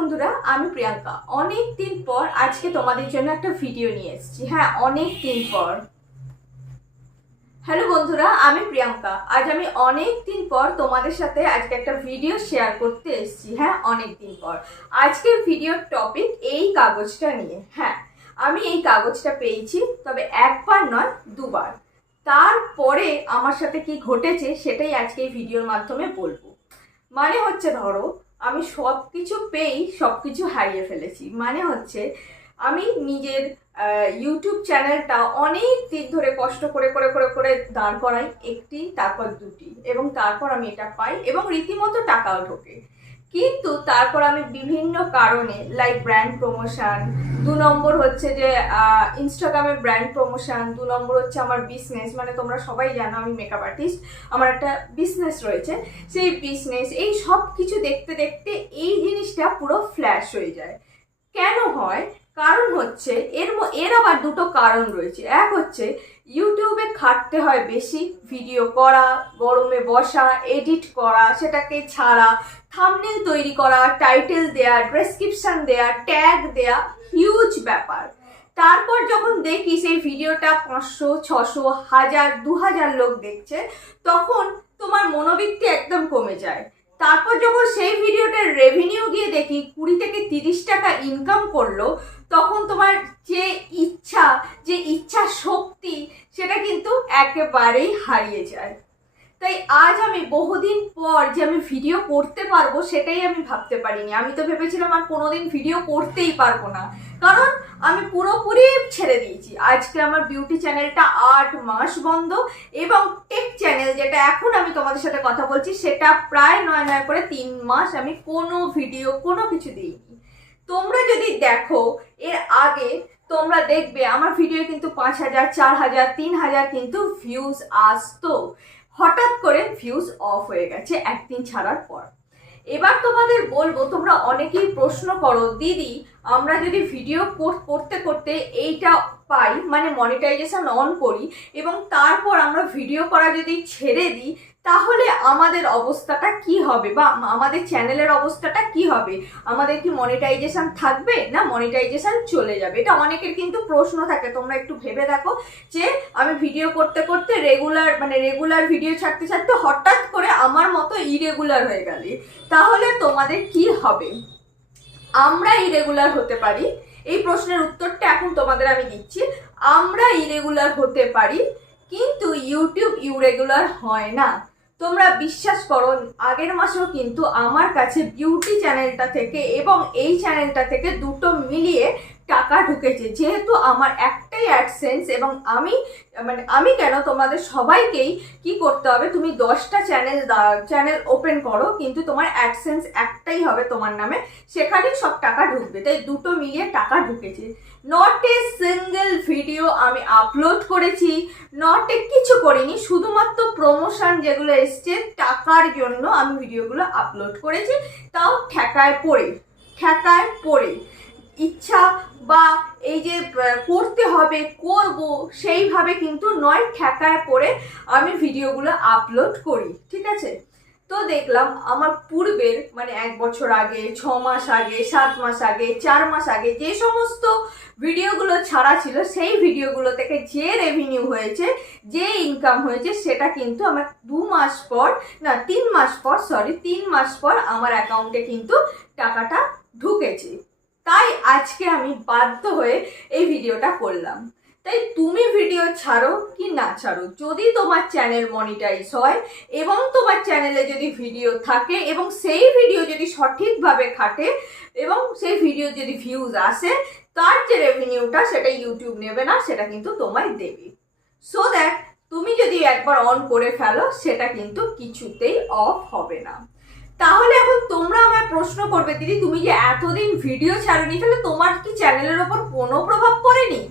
বন্ধুরা, আমি প্রিয়াঙ্কা। অনেক দিন পর আজকে তোমাদের জন্য একটা ভিডিও নিয়ে এসেছি। হ্যাঁ, অনেক দিন পর। হ্যালো বন্ধুরা, আমি প্রিয়াঙ্কা। আজ আমি অনেক দিন পর তোমাদের সাথে আজকে একটা ভিডিও শেয়ার করতে এসেছি। হ্যাঁ, অনেক দিন পর। আজকের ভিডিওর টপিক এই কাগজটা নিয়ে। হ্যাঁ, আমি এই কাগজটা পেয়েছি, তবে একবার নয়, দুবার। তারপরে আমার সাথে কি ঘটেছে সেটাই আজকে এই ভিডিওর মাধ্যমে বলবো। মানে হচ্ছে, ধরো আমি সব কিছু পেয়েই সব কিছু হারিয়ে ফেলেছি। মানে হচ্ছে, আমি নিজের ইউটিউব চ্যানেলটা অনেক দিন ধরে কষ্ট করে করে করে করে দাঁড় করাই, একটি তারপর দুটি, এবং তারপর আমি এটা পাই এবং রীতিমতো টাকাও ঢোকে। কিন্তু তারপর আমি বিভিন্ন কারণে, লাইক ব্র্যান্ড প্রমোশন, 2 নম্বর হচ্ছে যে ইনস্টাগ্রামে ব্র্যান্ড প্রমোশন, 2 নম্বর হচ্ছে আমার বিজনেস। মানে তোমরা সবাই জানো আমি মেকআপ আর্টিস্ট, আমার একটা বিজনেস রয়েছে। সেই বিজনেস, এই সব কিছু দেখতে দেখতে এই জিনিসটা পুরো ফ্ল্যাশ হয়ে যায়। কেন হয়? কারণ হচ্ছে এর আবার দুটো কারণ রয়েছে। এক হচ্ছে ইউটিউবে খাটতে হয় বেশি, ভিডিও করা, গরমে বসা, এডিট করা, সেটাকে ছাড়া, থাম্বনেল তৈরি করা, টাইটেল দেয়া, ডেসক্রিপশন দেয়া, ট্যাগ দেয়া, হিউজ ব্যাপার। তারপর যখন দেখি সেই ভিডিওটা 500, 600, 1000, 2000 লোক দেখছে, তখন তোমার মনোবৃত্তি একদম কমে যায়। তারপর যখন সেই ভিডিওটার রেভিনিউ গিয়ে দেখি 20 থেকে 30 টাকা ইনকাম করলো, তখন তোমার যে ইচ্ছা শক্তি, সেটা কিন্তু একেবারেই হারিয়ে যায়। তাই আজ আমি বহুদিন পর যে আমি ভিডিও করতে পারবো, সেটাই আমি ভাবতে পারিনি। আমি তো ভেবেছিলাম আর কোনোদিন ভিডিও করতেই পারবো না, কারণ আমি পুরোপুরি ছেড়ে দিয়েছি। আজকে আমার বিউটি চ্যানেলটা 8 মাস বন্ধ, এবং টেক চ্যানেল, যেটা এখন আমি তোমাদের সাথে কথা বলছি, সেটা প্রায় নয় করে 3 মাস আমি কোনো ভিডিও, কোনো কিছু দিইনি। তোমরা যদি দেখো এর আগে, তোমরা দেখবে আমার ভিডিও কিন্তু 5000, 4000, 3000 কিন্তু ভিউজ আসতো। হঠাৎ করে ভিউজ অফ হয়ে গেছে একদিন ছাড়ার পর। এবার তোমাদের বলবো, তোমরা অনেকেই প্রশ্ন করো, দিদি আমরা যদি ভিডিও করতে করতে এইটা পাই, মানে মনিটাইজেশন অন করি, এবং তারপর আমরা ভিডিও করা যদি ছেড়ে দিই, তাহলে আমাদের অবস্থাটা কি হবে, বা আমাদের চ্যানেলের অবস্থাটা কি হবে? আমাদের কি মনিটাইজেশন থাকবে, না মনিটাইজেশন চলে যাবে? এটা অনেকের কিন্তু প্রশ্ন থাকে। তোমরা একটু ভেবে দেখো যে আমি ভিডিও করতে করতে রেগুলার ভিডিও ছাড়তে ছাড়তে হঠাৎ করে আমার মতো ইরেগুলার হয়ে গেলে, তাহলে তোমাদের কি হবে? আমরা ইরেগুলার হতে পারি। এই প্রশ্নের উত্তরটা এখন তোমাদের আমি দিচ্ছি। আমরা ইরেগুলার হতে পারি, কিন্তু ইউটিউব ইরেগুলার হয় না। তোমরা বিশ্বাস করো, আগের মাসেও কিন্তু আমার কাছে বিউটি চ্যানেলটা থেকে এবং এই চ্যানেলটা থেকে দুটো মিলিয়ে টাকা ঢুকেছে। যেহেতু আমার একটাই অ্যাডসেন্স, এবং আমি কেন, তোমাদের সবাইকেই কি করতে হবে, তুমি 10টা চ্যানেল ওপেন করো, কিন্তু তোমার অ্যাডসেন্স একটাই হবে তোমার নামে, সেখানেই সব টাকা ঢুকবে। তাই দুটো মিলিয়ে টাকা ঢুকেছে। নট এ সিঙ্গেল ভিডিও আমি আপলোড করেছি, নট এ কিছু করিনি, শুধুমাত্র প্রমোশন যেগুলো এসছে টাকার জন্য আমি ভিডিওগুলো আপলোড করেছি, তাও ঠেকায় পড়ে। ইচ্ছা বা এই যে করতে হবে, করব, সেইভাবে কিন্তু নয়, ঠেকায় পড়ে আমি ভিডিওগুলো আপলোড করি। ঠিক আছে? তো দেখলাম আমার পূর্বের, মানে 1 বছর আগে, 6 মাস আগে, 7 মাস আগে, 4 মাস আগে যে সমস্ত ভিডিওগুলো ছাড়া ছিল, সেই ভিডিওগুলো থেকে যে রেভিনিউ হয়েছে, যে ইনকাম হয়েছে, সেটা কিন্তু আমার 3 মাস পর আমার অ্যাকাউন্টে কিন্তু টাকাটা ঢুকেছে। তাই আজকে আমি বাধ্য হয়ে এই ভিডিওটা করলাম। তাই তুমি ভিডিও ছাড়ো কি না ছাড়ো, যদি তোমার চ্যানেল মনিটাইজ হয় এবং তোমার চ্যানেলে যদি ভিডিও থাকে এবং সেই ভিডিও যদি সঠিকভাবে খাটে এবং সেই ভিডিও যদি ভিউজ আসে, তার যে রেভিনিউটা, সেটা ইউটিউব নেবে না, সেটা কিন্তু তোমায় দেবে। সো দ্যাট তুমি যদি একবার অন করে ফেলো, সেটা কিন্তু কিছুতেই অফ হবে না। তাহলে এখন তোমরা আমায় প্রশ্ন করবে, দিদি তুমি যে এতদিন ভিডিও ছাড়োনি, তাহলে তোমার কি চ্যানেলের ওপর কোনো প্রভাব পড়েনি?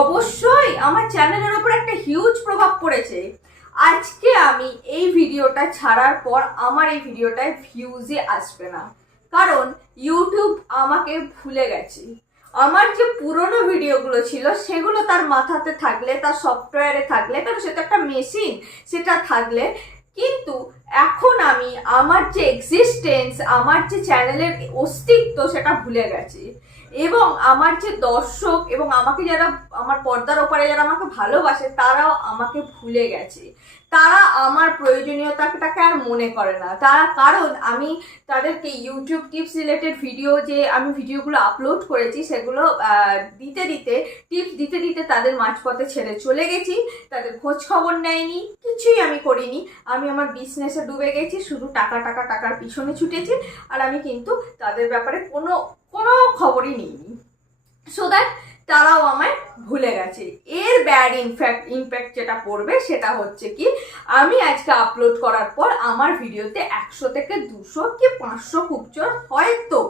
অবশ্যই আমার চ্যানেলের ওপর একটা হিউজ প্রভাব পড়েছে। আজকে আমি এই ভিডিওটা ছাড়ার পর আমার এই ভিডিওটায় ভিউজে আসবে না, কারণ ইউটিউব আমাকে ভুলে গেছে। আমার যে পুরনো ভিডিওগুলো ছিল, সেগুলো তার মাথাতে থাকলে, তার সফটওয়্যারে থাকলে, কারণ সেটা একটা মেশিন, সেটা থাকলে কিন্তু এখন আমি আমার যে এক্সিস্টেন্স, আমার যে চ্যানেলের অস্তিত্ব সেটা ভুলে গেছি। এবং আমার যে দর্শক এবং আমাকে যারা আমার পর্দার ওপারে যারা আমাকে ভালোবাসে তারাও আমাকে ভুলে গেছে। তারা আমার প্রয়োজনীয়তাটাকে আর মনে করে না। তারা, কারণ আমি তাদেরকে ইউটিউব টিপস রিলেটেড ভিডিও যে আমি ভিডিওগুলো আপলোড করেছি সেগুলো দিতে দিতে টিপস দিতে দিতে তাদের মাঝপথে ছেড়ে চলে গেছি। তাদের খোঁজ খবর নেয়নি, কিছুই আমি করিনি। আমি আমার বিজনেসে ডুবে গেছি, শুধু টাকার পিছনে ছুটেছি। আর আমি কিন্তু তাদের ব্যাপারে কোনো খবরই নিইনি। সো দ্যাট তারাও আমায় ভুলে গেছে। এর ব্যাড ইমপ্যাক্ট যেটা পড়বে সেটা হচ্ছে কি, আমি আজকে আপলোড করার পর আমার ভিডিওতে 100 থেকে 200 কি 500 খুব জোর হয়তো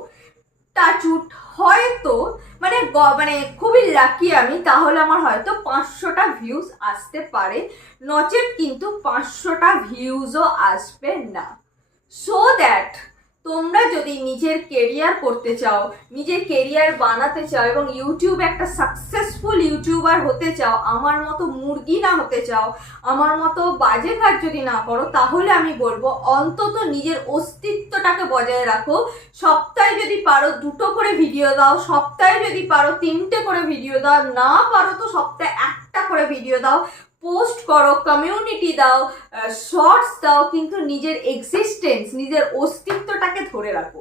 টাচুট হয়তো মানে খুবই লাকি আমি, তাহলে আমার হয়তো 500টা ভিউজ আসতে পারে, নচেত কিন্তু 500টা ভিউজও আসবে না। সো দ্যাট তোমরা যদি নিজের কেরিয়ার করতে চাও, নিজের কেরিয়ার বানাতে চাও এবং ইউটিউবে একটা সাকসেসফুল ইউটিউবার হতে চাও, আমার মতো মুরগি না হতে চাও, আমার মতো বাজে কাজ যদি না করো, তাহলে আমি বলবো অন্তত নিজের অস্তিত্বটাকে বজায় রাখো। সপ্তাহে যদি পারো 2টো করে ভিডিও দাও, সপ্তাহে যদি পারো 3টে করে ভিডিও দাও, না পারো তো সপ্তাহে 1টা করে ভিডিও দাও, পোস্ট করো, কমিউনিটি দাও, শর্টস দাও, কিন্তু নিজের এক্সিস্টেন্স, নিজের অস্তিত্বটাকে ধরে রাখো।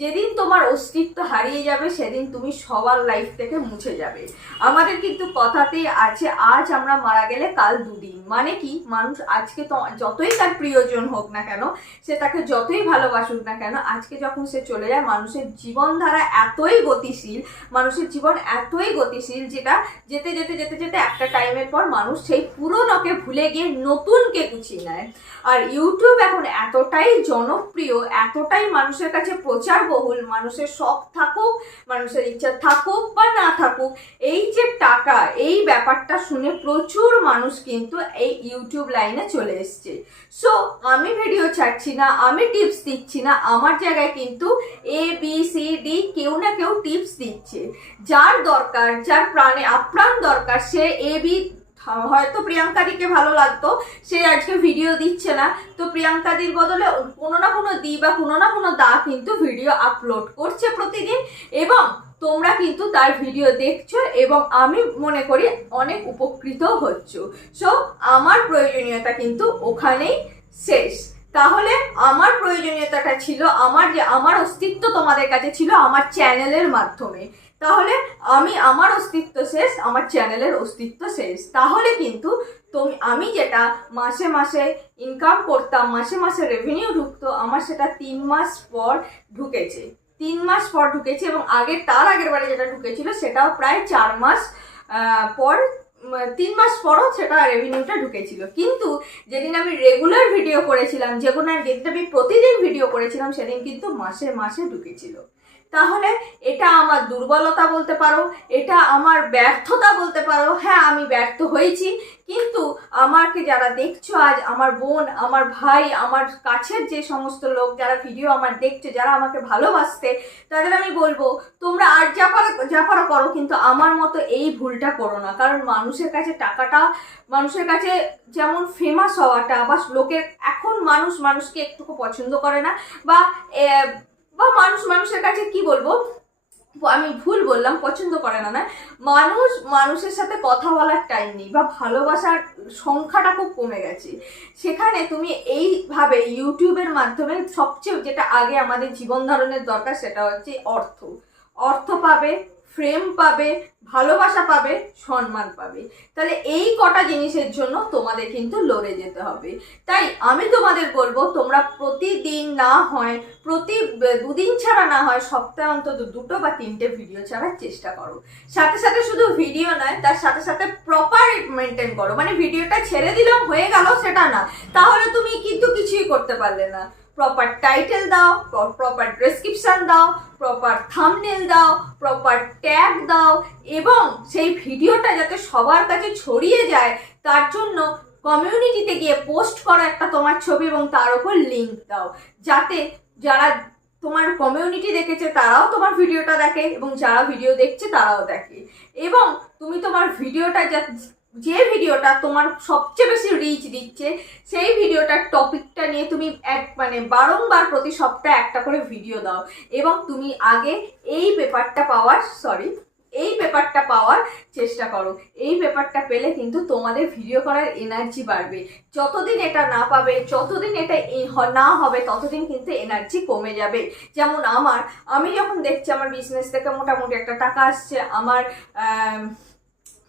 যেদিন তোমার অস্তিত্ব হারিয়ে যাবে সেদিন তুমি সবার লাইফ থেকে মুছে যাবে। আমাদের কিন্তু কথাতেই আছে, আজ আমরা মারা গেলে কাল দুদিন। মানে কি, মানুষ আজকে তো যতই তার প্রিয়জন হোক না কেন, সে তাকে যতই ভালোবাসুক না কেন, আজকে যখন সে চলে যায়, মানুষের জীবনধারা এতই গতিশীল, মানুষের জীবন এতই গতিশীল, যেটা যেতে যেতে যেতে যেতে একটা টাইমের পর মানুষ সেই পুরনোকে ভুলে গিয়ে নতুনকে গুছিয়ে নেয়। আর ইউটিউব এখন এতটাই জনপ্রিয়, এতটাই মানুষের কাছে প্রচারবহুল, মানুষের শখ থাকুক, মানুষের ইচ্ছা থাকুক বা না থাকুক, এই যে টাকা, এই ব্যাপারটা শুনে প্রচুর মানুষ কিন্তু এই ইউটিউব লাইনে চলে এসছে। সো আমি ভিডিও ছাড়ছি না, আমি টিপস দিচ্ছি না, আমার জায়গায় কিন্তু ABCD কেউ না কেউ টিপস দিচ্ছে। যার দরকার, যার প্রাণে আপ্রাণ দরকার, সে হয়তো প্রিয়াঙ্কাদিকে ভালো লাগতো, সে আজকে ভিডিও দিচ্ছে না, তো প্রিয়াঙ্কাদির বদলে কোনো না কোনো দি বা কোনো না কোনো দা কিন্তু ভিডিও আপলোড করছে প্রতিদিন, এবং তোমরা কিন্তু তার ভিডিও দেখছো এবং আমি মনে করি অনেক উপকৃত হচ্ছ। সো আমার প্রয়োজনীয়তা কিন্তু ওখানেই শেষ। তাহলে আমার প্রয়োজনীয়তাটা ছিল, আমার অস্তিত্ব তোমাদের কাছে ছিল আমার চ্যানেলের মাধ্যমে। তাহলে আমার অস্তিত্ব শেষ, আমার চ্যানেলের অস্তিত্ব শেষ। তাহলে কিন্তু আমি যেটা মাসে মাসে ইনকাম করতাম, মাসে মাসে রেভিনিউ ঢুকতো, আমার সেটা 3 মাস পর ঢুকেছে। 3 মাস পর ঢুকেছে এবং তার আগের বারে যেটা ঢুকেছিল সেটাও প্রায় 4 মাস পর, 3 মাস পরও সেটা রেভিনিউটা ঢুকেছিল। কিন্তু যেদিন আমি রেগুলার ভিডিও করেছিলাম, যেদিন আমি প্রতিদিন ভিডিও করেছিলাম, সেদিন কিন্তু মাসে মাসে ঢুকেছিল। তাহলে এটা আমার দুর্বলতা বলতে পারো, এটা আমার ব্যর্থতা বলতে পারো। হ্যাঁ, আমি ব্যর্থ হয়েছি, কিন্তু আমাকে যারা দেখছো আজ, আমার বোন, আমার ভাই, আমার কাছের যে সমস্ত লোক যারা ভিডিও আমার দেখছে, যারা আমাকে ভালোবাসতে, তাদের আমি বলবো তোমরা আর যা পারো করো, কিন্তু আমার মতো এই ভুলটা করো না। কারণ মানুষের কাছে টাকাটা, মানুষের কাছে যেমন ফেমাস হওয়াটা, বা লোকের এখন মানুষকে একটুকু পছন্দ করে না, বা মানুষের কাছে কি বলবো, আমি ভুল বললাম, পছন্দ করে না, মানুষের সাথে কথা বলার টাইম নেই, বা ভালোবাসার সংখ্যাটা খুব কমে গেছে। সেখানে তুমি এইভাবে ইউটিউবের মাধ্যমে সবচেয়ে যেটা আগে আমাদের জীবন ধারণের দরকার, সেটা হচ্ছে অর্থ পাবে, ফ্রেম পাবে, ভালোবাসা পাবে, সম্মান পাবে। তাহলে এই কটা জিনিসের জন্য তোমাদের কিন্তু লড়ে যেতে হবে। তাই আমি তোমাদের বলবো, তোমরা প্রতিদিন না হয়, প্রতি 2 দিন ছাড়া না হয়, সপ্তাহে অন্তত 2টো বা 3টে ভিডিও ছাড়ার চেষ্টা করো। সাথে সাথে শুধু ভিডিও নয়, তার সাথে সাথে প্রপার মেনটেন করো। মানে ভিডিওটা ছেড়ে দিলাম হয়ে গেল সেটা না, তাহলে তুমি কিন্তু কিছুই করতে পারলে না। প্রপার টাইটেল দাও, প্রপার ডেসক্রিপশন দাও, প্রপার থাম্বনেল দাও, প্রপার ট্যাগ দাও, এবং সেই ভিডিওটা যাতে সবার কাছে ছড়িয়ে যায় তার জন্য কমিউনিটিতে গিয়ে পোস্ট করো একটা তোমার ছবি এবং তার উপর লিঙ্ক দাও, যাতে যারা তোমার কমিউনিটি দেখেছে তারাও তোমার ভিডিওটা দেখে এবং যারা ভিডিও দেখছে তারাও দেখে। এবং তুমি তোমার ভিডিওটা যে ভিডিওটা তোমার সবচেয়ে বেশি রিচ দিচ্ছে সেই ভিডিওটার টপিকটা নিয়ে তুমি বারংবার প্রতি সপ্তাহে একটা করে ভিডিও দাও এবং তুমি আগে এই পেপারটা পাওয়ার চেষ্টা করো। এই পেপারটা পেলে কিন্তু তোমাদের ভিডিও করার এনার্জি বাড়বে। যতদিন এটা না পাবে, যতদিন এটা না হবে, ততদিন কিন্তু এনার্জি কমে যাবে। যেমন আমি যখন দেখছি আমার বিজনেস থেকে মোটামুটি একটা টাকা আসছে, আমার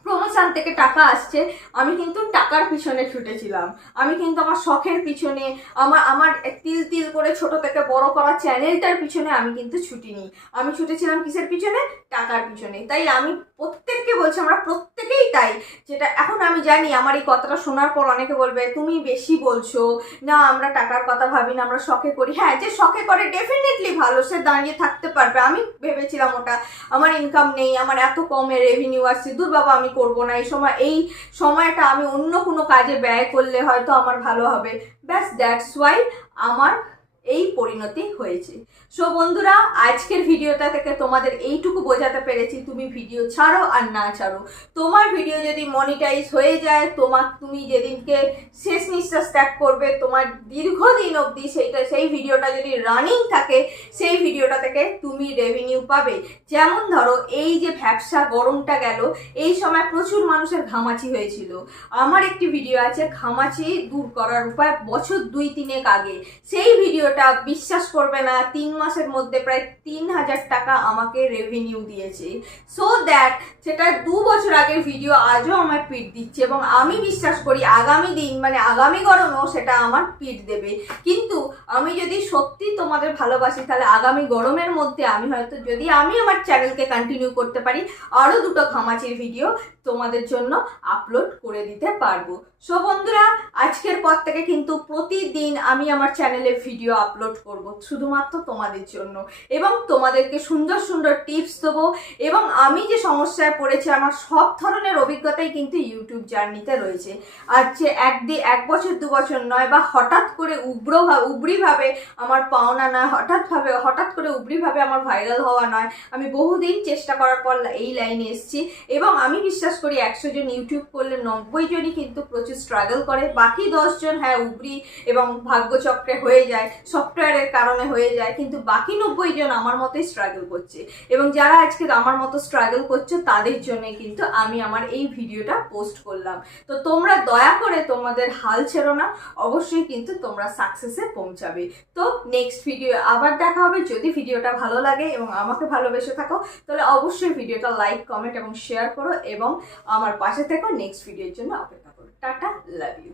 প্রমোশন থেকে টাকা আসছে, আমি কিন্তু টাকার পিছনে ছুটেছিলাম। আমি কিন্তু আমার শখের পিছনে, আমার তিল তিল করে ছোট থেকে বড় করা চ্যানেলটার পিছনে আমি কিন্তু ছুটিনি। আমি ছুটেছিলাম কিসের পিছনে? টাকার পিছনে। তাই আমি প্রত্যেককে বলছি, আমরা প্রত্যেকেই তাই। যেটা এখন আমি জানি আমার এই কথাটা শোনার পর অনেকে বলবে তুমি বেশি বলছো, না আমরা টাকার কথা ভাবি না, আমরা শখে করি। হ্যাঁ, যে শখে করে ডেফিনেটলি ভালো, সে দাঁড়িয়ে থাকতে পারবে। আমি ভেবেছিলাম ওটা, আমার ইনকাম নেই, আমার এত কমে রেভিনিউ আসছে, দূর বাবা আমি করবো না, এই সময়টা আমি অন্য কোনো কাজে ব্যয় করলে হয়তো আমার ভালো হবে। ব্যাস, দ্যাটস ওয়াই আমার এই পরিণতি হয়েছে। সো বন্ধুরা, আজকের ভিডিওটা থেকে তোমাদের এইটুকু বোঝাতে পেরেছি, তুমি ভিডিও ছাড়ো আর না ছাড়ো, তোমার ভিডিও যদি মনিটাইজ হয়ে যায়, তুমি যেদিনকে শেষ নিঃশ্বাস ত্যাগ করবে, তোমার দীর্ঘদিন অবধি সেই ভিডিওটা যদি রানিং থাকে, সেই ভিডিওটা থেকে তুমি রেভিনিউ পাবে। যেমন ধরো, এই যে ভ্যাপসা গরমটা গেল, এই সময় প্রচুর মানুষের ঘামাচি হয়েছিল। আমার একটি ভিডিও আছে ঘামাচি দূর করার উপায়, বছর 2-3 আগে। সেই ভিডিওটা বিশ্বাস করবে না, 3 মাসের মধ্যে প্রায় 3000 টাকা আমাকে রেভিনিউ দিয়েছে। সো দ্যাট সেটা 2 বছর আগের ভিডিও আজও আমার পিট দিচ্ছে এবং আমি বিশ্বাস করি আগামী দিন আগামী গরমেও সেটা আমার পিট দেবে। কিন্তু আমি যদি সত্যি তোমাদের ভালোবাসি, তাহলে আগামী গরমের মধ্যে আমি হয়তো, যদি আমি আমার চ্যানেলকে কন্টিনিউ করতে পারি, আরও 2টো ঘামাচির ভিডিও তোমাদের জন্য আপলোড করে দিতে পারবো। সো বন্ধুরা, আজকের পর থেকে কিন্তু প্রতিদিন আমি আমার চ্যানেলে ভিডিও আপলোড করব, শুধুমাত্র তোমাদের জন্য, এবং তোমাদেরকে সুন্দর সুন্দর টিপস দেবো। এবং আমি যে সমস্যায় পড়েছি, আমার সব ধরনের অভিজ্ঞতাই কিন্তু ইউটিউব জার্নিতে রয়েছে। আর যে 1 বছর 2 বছর নয়, বা হঠাৎ করে উবরিভাবে আমার পাওনা নয়, হঠাৎ করে উবরিভাবে আমার ভাইরাল হওয়া নয়। আমি বহুদিন চেষ্টা করার পর এই লাইনে এসেছি এবং আমি বিশ্বাস করি 100 জন ইউটিউব করলে 90 জনই কিন্তু প্রচুর স্ট্রাগল করে। বাকি 10 জন হ্যাঁ উবরি এবং ভাগ্যচক্রে হয়ে যায়, সফটওয়্যারের কারণে হয়ে যায়, কিন্তু বাকি 90 জন আমার মতোই স্ট্রাগল করছে। এবং যারা আজকে আমার মতো স্ট্রাগল করছে, তাদের জন্য কিন্তু আমি আমার এই ভিডিওটা পোস্ট করলাম। তো তোমরা দয়া করে তোমাদের হাল ছেড়ো না, অবশ্যই কিন্তু তোমরা সাকসেসে পৌঁছাবে। তো নেক্সট ভিডিও আবার দেখা হবে। যদি ভিডিওটা ভালো লাগে এবং আমাকে ভালোবেসে থাকো, তাহলে অবশ্যই ভিডিওটা লাইক, কমেন্ট এবং শেয়ার করো এবং আমার পাশে থেকো। নেক্সট ভিডিওর জন্য অপেক্ষা করো। Tata, love you.